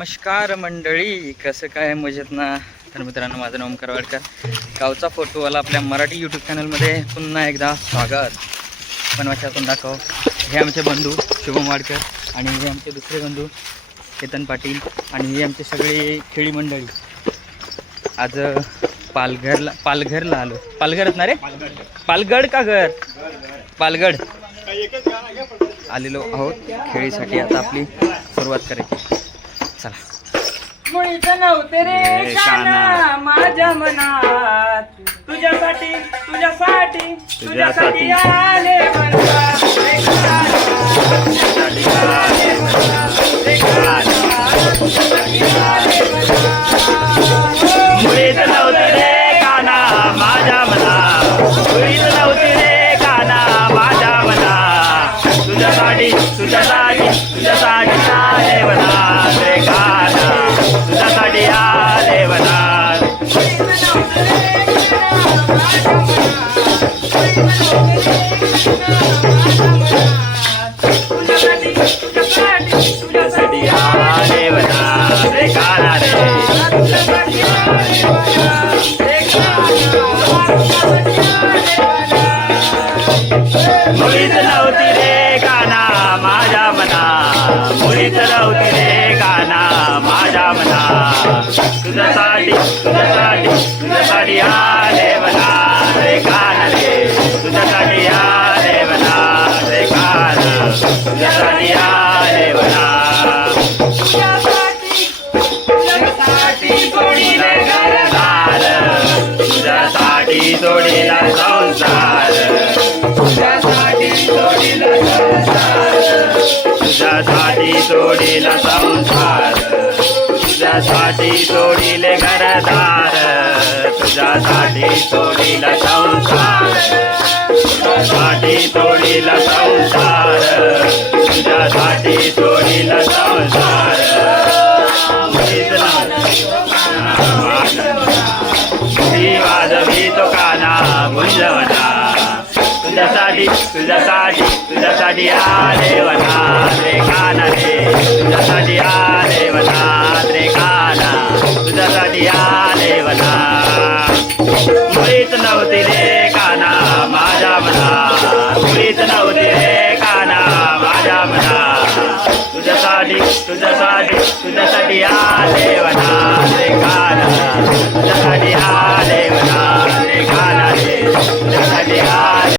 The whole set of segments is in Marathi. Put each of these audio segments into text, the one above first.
नमस्कार मंडळी कसं काय मजेत ना? तर मित्रांनो माझं नाव ओमकार वाडकर. गावचा फोटोवाला आपल्या मराठी यूट्यूब चॅनलमध्ये पुन्हा एकदा स्वागत. बनवाच्यातून दाखव. हे आमचे बंधू शुभम वाडकर आणि हे आमचे दुसरे बंधू केतन पाटील आणि हे आमचे सगळे खेळी मंडळी. आज पालघरला पालघरला आलो. पालघरच ना रे? पालगड का घर? पालगड आलेलो आहोत. खेळीसाठी आता आपली सुरुवात करायची. चला मुळीच नव्हते रे. माझ्या मनात तुझ्यासाठी तुझ्यासाठी तुझ्यासाठी. आले काना. मुळीच नव्हती रे माझ्या मना मुळीच नव्हती रे काना माझ्या मना तुझ्यासाठी तुझ्यासाठी तुझ्यासाठी मुळीच नव्हती रे माझ्या मना मुळीच नव्हती रे काना माझ्या मना तुझ्यासाठी तुझ्यासाठी तुझ्यासाठी आले म्हणा रे काना रे तुझ्यासाठी आले जोडीला संसार. तुझ्यासाठी जोडीला संसार. तुझ्यासाठी जोडीला संसार. तुझ्यासाठी जोडीले घरदार. तुझ्यासाठी जोडीला संसार. तुझ्यासाठी जोडीला संसार. तुझ्यासाठी जोडीला संसार. मुळीच वाजवी तो काना मुंजवना तुझ्यासाठी तुझ्यासाठी तुझ्यासाठी आले वना रे. काना रे तुझ्यासाठी आले वना रे काना तुझ्यासाठी आले वना मुळीच नव्हती रे तुझ्यासाठी तुझ्यासाठी तुझ्यासाठी आले वना रे काना तुझ्यासाठी आले वना रे काना रे तुझ्यासाठी आले.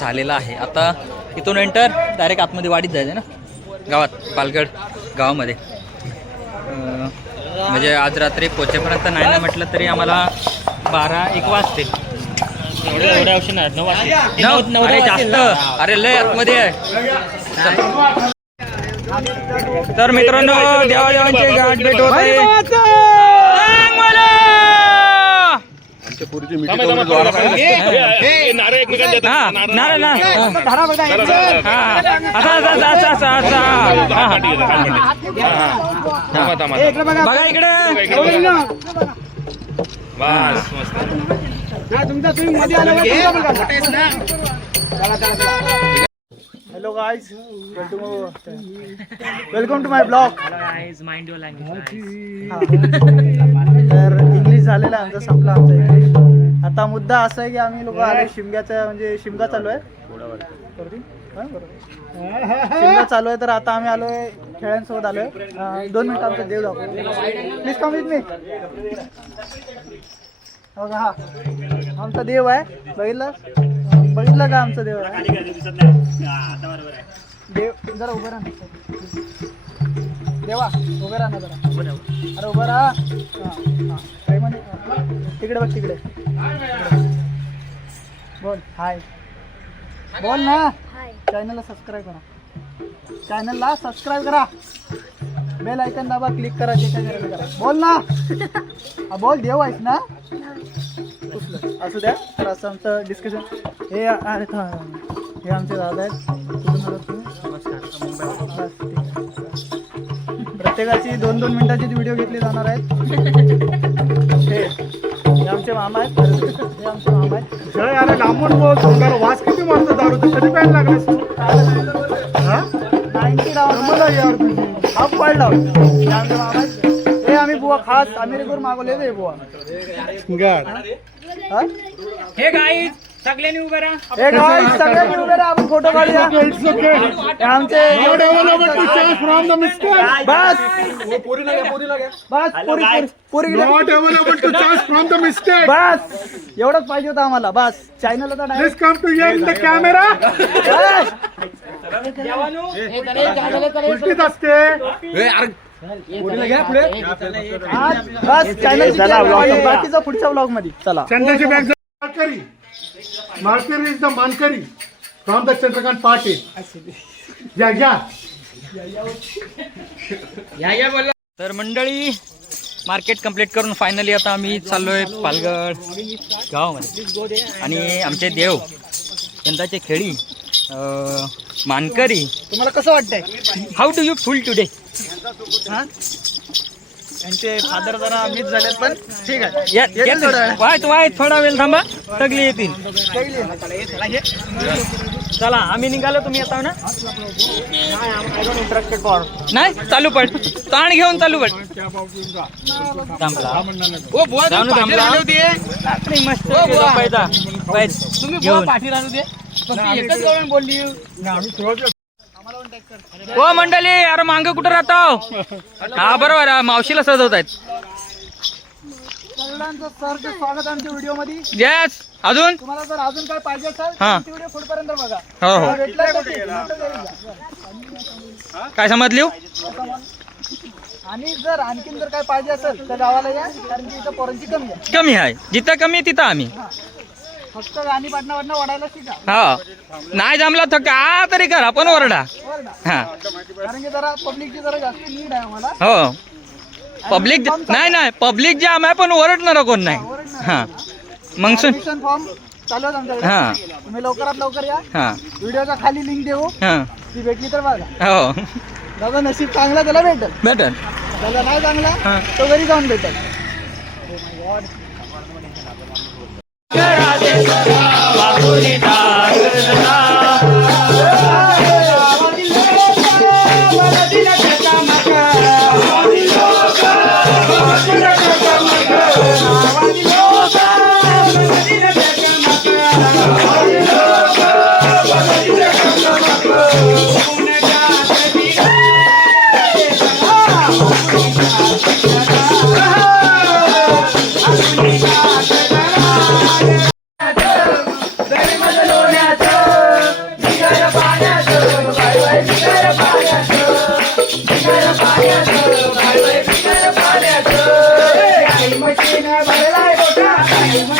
झालेलं आहे आता इथून एंटर डायरेक्ट आतमध्ये वाडीत जायचं ना गावात पालगड गावामध्ये म्हणजे आज रात्री पोचेपर्यंत नाही ना म्हटलं तरी आम्हाला बारा एक वाजतील नऊ अरे जास्त अरे लय आतमध्ये आहे. तर मित्रांनो देवादेवांचे गाठ भेट होत आहे! हा, नारळ ना. हा. हा. असा, असा, असा, असा, असा, hello guys welcome to my blog तर इंग्लिश झालेला आहे आमचा संपला आमचा इंग्लिश आता मुद्दा असा आहे की आम्ही लोक आले शिमग्याचा म्हणजे शिमगा चालू आहे? हा. शिमगा चालू आहे तर आता आम्ही आलोय खेळ्यांसोबत आलोय अं, दोन मिनिटं आमचा देव दाखव प्लीज कम विथ मी बघा हा. आमचा देव आहे बघितलं? बघितलं का आमचा देव आहे. देव जरा उभं राहा ना. देवा उभं राहा ना जरा. अरे उभं राहा. हा, हा. काय म्हणे. तिकडे बघ तिकडे. बोल हाय बोल ना. चॅनलला सबस्क्राईब करा. चॅनलला सबस्क्राईब करा. बेल आयकन दाबा क्लिक करा जे काय करायचं करा. बोल ना. हा बोल देव आहेस ना. असू द्या तर असं आमचं डिस्कशन हे अरे. हे आमचे दादा आहेत. कुठून आलात तुम्ही? बस, ठीक आहे. प्रत्येकाची दोन दोन मिनिटाची व्हिडिओ घेतली जाणार आहेत. हे हे आमचे मामा आहेत. हे आमचे मामा आहेत. जय अरे लांबून बोल. तोंडाला वास किती मारतो दारू तर कधी प्यायला लागलास तू? हा? यार तुझी. पॉईंट डाऊन हे हे आम्ही बुवा खास अमेरिकेवर मागवले बुवा। हा? हे गाई सगळ्यांनी उभं राहा। गाईस, सगळे उभे राहा, आपण फ़ोटो काढूया इट्स ओके आमचे to change from the mistake bus. Bus पुरी पुरी पुरी not available to change from the mistake bus. एवढंच पाहिजे होतं आम्हाला बस. चॅनल आता please come to here in the camera उलटीच असते बस. चॅनल बाकीचा पुढच्या ब्लॉग मध्ये. चला. चंद्रची बॅग मालकरी मालकरी इज द मानकरी फ्रॉम द चंद्रकांत पाटील या. या तर मंडळी मार्केट कंप्लीट करून फायनली आता आम्ही चाललोय पालगड गावामध्ये. आणि आमचे देव यंदाचे खेळी अं, मानकरी. तुम्हाला कसं वाटतंय? How do you feel today हा? यांचे फादर जरा मिस झालेत पण ठीक आहे. वाय वाय थोडा वेळ थांबा. सगळी येतील. चला आम्ही निघालो. तुम्ही येता ना? नाही चालू पड. ताण घेऊन चालू पड. मस्त तुम्ही बोलली. हो मंडळी अरे मांग कुठं राहता हा? बरोबर आहे, मावशीला सजवत आहेत. येस अजून? तुम्हाला जर अजून काय पाहिजे असेल हा. व्हिडिओ पुढपर्यंत बघा. हो हो. काय समजली आणि जर आणखीन जर काय पाहिजे असेल तर गावाला या कारण की इथं पोरांची कमी आहे. कमी आहे. जिथं कमी तिथं आम्ही. फक्त शिका. हा. नाही जमला तर का? तरी करा पण ओरडा. ओरडा. हा. कारण की जरा पब्लिकची जरा जास्त नीड आहे आम्हाला. हो. पब्लिक नाही नाही. पब्लिक जाम आहे पण ओरडणार कोण नाही. हा. मग सुन ऍडमिशन फॉर्म चालू आहेत आमच्याकडे. हा. तुम्ही लवकरात लवकर या. हा. व्हिडिओच्या खाली लिंक देऊ. हा. ती भेटली तर बघा. हो. दादा नशीब चांगला त्याला भेटेल. त्याला नाही चांगला हा. तो घरी जाऊन भेटेल. Unidade. Bye.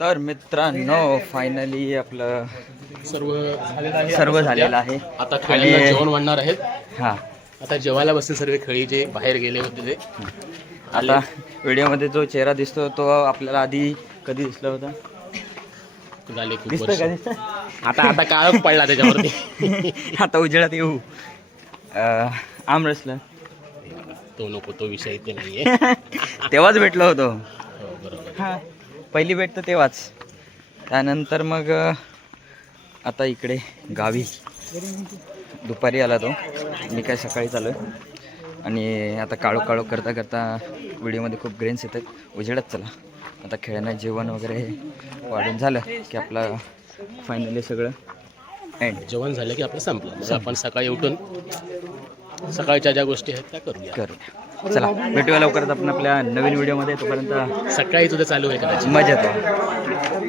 तर मित्रांनो फायनली आपलं सर्व झालेलं आहे. सर्व झालेलं आहे. आता खेळायला जेवण वाढणार आहेत. हा. आता जेवायला बसले सर्व खेळी जे बाहेर गेले होते ते. आता व्हिडिओमध्ये जो चेहरा दिसतो तो आपल्याला आधी कधी दिसला होता? झाले खूप दिसतोय वर्ष. का दिसतोय? आता आता काळच पडला त्याच्यावरती. आता उजेडात येऊ. अं, आम रसलं. तो नको तो विषय इथे नाहीये. तेव्हाच भेटलो होतो. हो, बरोबर. हा. पहिली भेट तर तेव्हाच. त्यानंतर मग आता इकडे गावी. दुपारी आला तो. मी काय सकाळी चालू आणि आता काळो काळो करता करता व्हिडिओमध्ये खूप ग्रेन्स येतात. उजेडत चला. आता खेळणं जेवण वगैरे वाढून झालं की आपलं फायनली सगळं एंड जेवण झालं की आपलं संपलं. मग आपण सकाळी उठून सकाळच्या ज्या गोष्टी आहेत त्या करूया. करू चला भेटूया लवकरच आपण आपल्या नवीन व्हिडिओमध्ये. तोपर्यंत सकाळी तुझं चालू आहे कदाचित. येतो